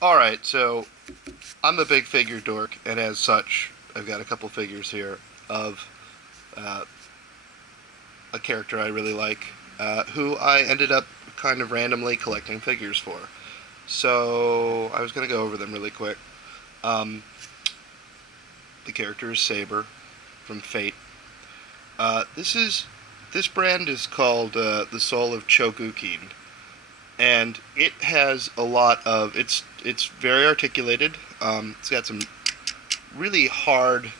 Alright, so I'm a big figure dork, and as such, I've got a couple figures here of uh, a character I really like, who I ended up kind of randomly collecting figures for. So I was going to go over them really quick. Um, the character is Saber from Fate. This brand is called the Soul of Chogokin, and it has a lot of it's very articulated. It's got some really hard,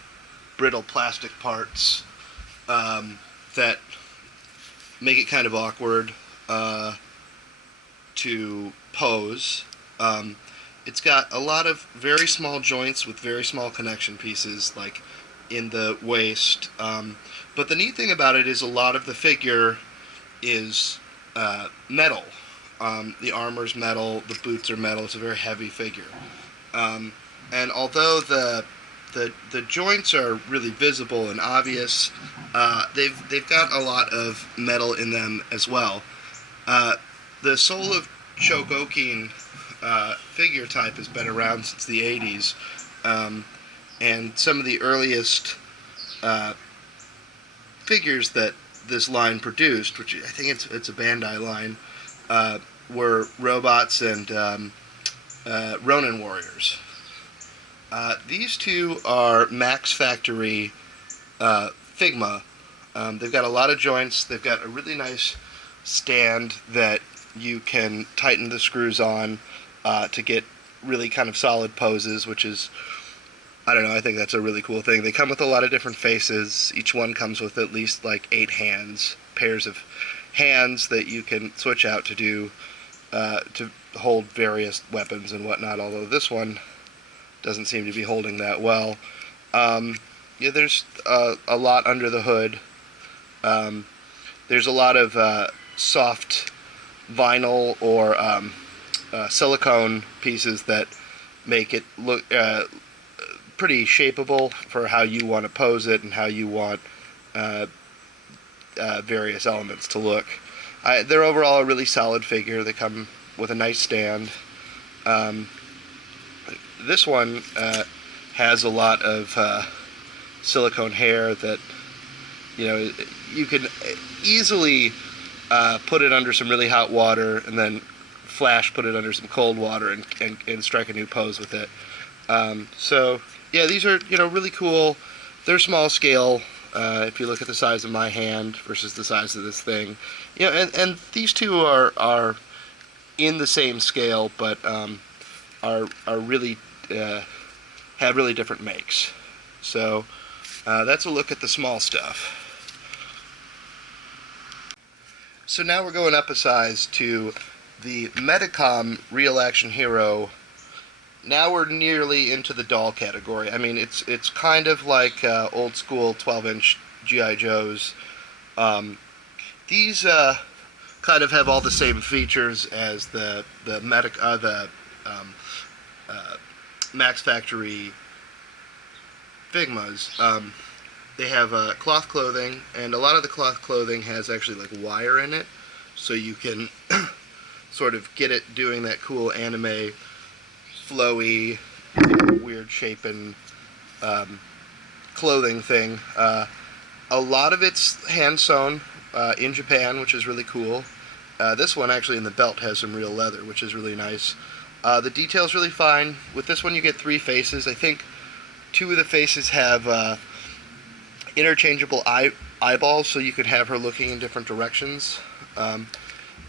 brittle plastic parts that make it kind of awkward uh, to pose. Um, it's got a lot of very small joints with very small connection pieces, like in the waist. But the neat thing about it is a lot of the figure is metal. The armor's metal, the boots are metal. It's a very heavy figure. Um, and although the joints are really visible and obvious, they've got a lot of metal in them as well. Uh, the Soul of Chogokin figure type has been around since the 80s, um, and some of the earliest uh, figures that this line produced, which I think it's a Bandai line, were robots and Ronin warriors. These two are Max Factory Figma. They've got a lot of joints. They've got a really nice stand that you can tighten the screws on to get really kind of solid poses, which is, I don't know, I think that's a really cool thing. They come with a lot of different faces. Each one comes with at least like 8 hands, pairs of hands that you can switch out to hold various weapons and whatnot, although this one doesn't seem to be holding that well. Yeah, there's a lot under the hood. Um, there's a lot of soft vinyl or silicone pieces that make it look pretty shapeable for how you want to pose it and how you want uh, various elements to look. They're overall a really solid figure. They come with a nice stand. Um, this one has a lot of silicone hair that you can easily put it under some really hot water and then flash put it under some cold water and strike a new pose with it. So yeah, these are really cool. They're small scale. If you look at the size of my hand versus the size of this thing, and these two are in the same scale, but are really have really different makes. So that's a look at the small stuff. So now we're going up a size to the Medicom Real Action Hero. Now we're nearly into the doll category. I mean, it's kind of like old school 12-inch GI Joes. Um, these kind of have all the same features as the um, uh, Max Factory Figmas. They have cloth clothing, and a lot of the cloth clothing has actually like wire in it, so you can sort of get it doing that cool anime, flowy, weird shapen clothing thing. A lot of it's hand sewn in Japan, which is really cool. This one actually in the belt has some real leather, which is really nice. The detail's really fine. With this one you get 3 faces. I think 2 of the faces have interchangeable eyeballs, so you could have her looking in different directions.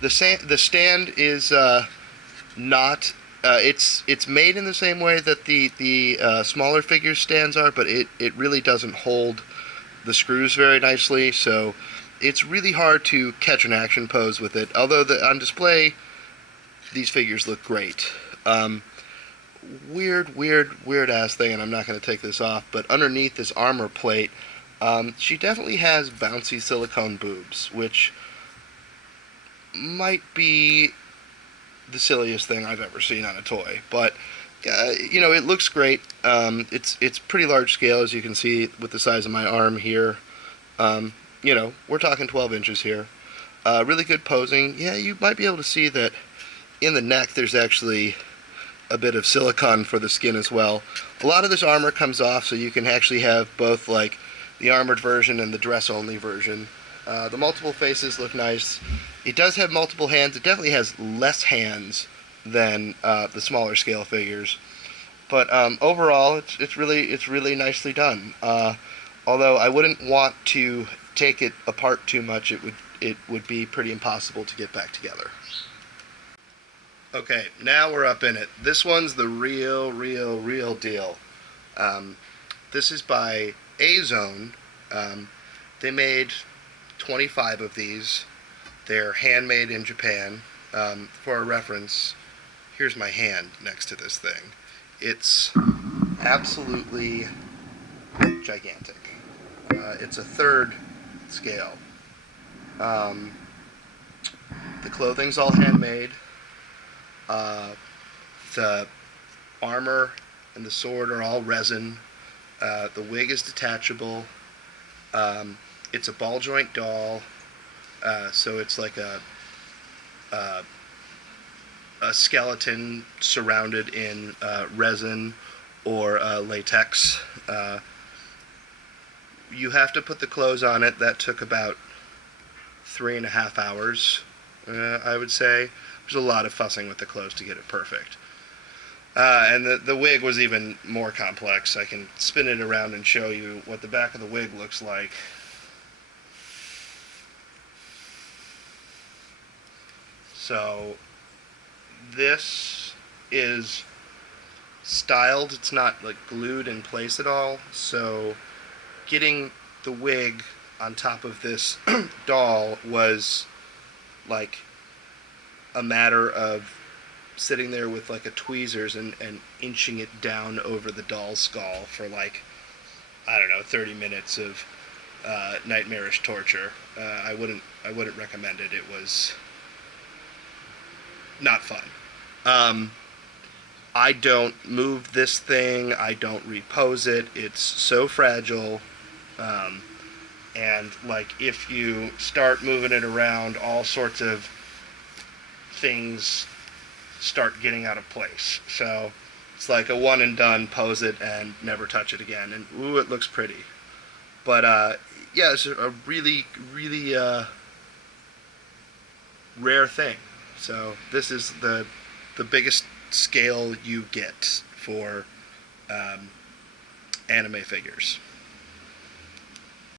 The stand is not. It's made in the same way that the smaller figure stands are, but it really doesn't hold the screws very nicely. So it's really hard to catch an action pose with it. Although on display, these figures look great. Weird ass thing, and I'm not going to take this off. But underneath this armor plate, she definitely has bouncy silicone boobs, which might be the silliest thing I've ever seen on a toy. But it looks great. It's pretty large scale, as you can see with the size of my arm here. We're talking 12 inches here. Really good posing. Yeah, you might be able to see that in the neck there's actually a bit of silicone for the skin as well. A lot of this armor comes off, so you can actually have both like the armored version and the dress-only version. The multiple faces look nice. It does have multiple hands. It definitely has less hands than the smaller scale figures, but overall, it's really nicely done. Although I wouldn't want to take it apart too much, it would be pretty impossible to get back together. Okay, now we're up in it. This one's the real deal. This is by Azone. They made 25 of these. They're handmade in Japan. For a reference, here's my hand next to this thing. It's absolutely gigantic. It's a third scale. The clothing's all handmade. The armor and the sword are all resin. The wig is detachable. It's a ball joint doll, so it's like a skeleton surrounded in resin or latex. You have to put the clothes on it. That took about 3.5 hours, I would say. There's a lot of fussing with the clothes to get it perfect. And the wig was even more complex. I can spin it around and show you what the back of the wig looks like. So this is styled. It's not like glued in place at all. So getting the wig on top of this doll was like a matter of sitting there with like a tweezers and inching it down over the doll's skull for like, I don't know, 30 minutes of nightmarish torture. I wouldn't recommend it. It was not fun. I don't move this thing. I don't repose it. It's so fragile. And like if you start moving it around, all sorts of things start getting out of place. So it's like a one and done, pose it and never touch it again. And ooh, it looks pretty. But yeah, it's a really rare thing. So this is the biggest scale you get for anime figures.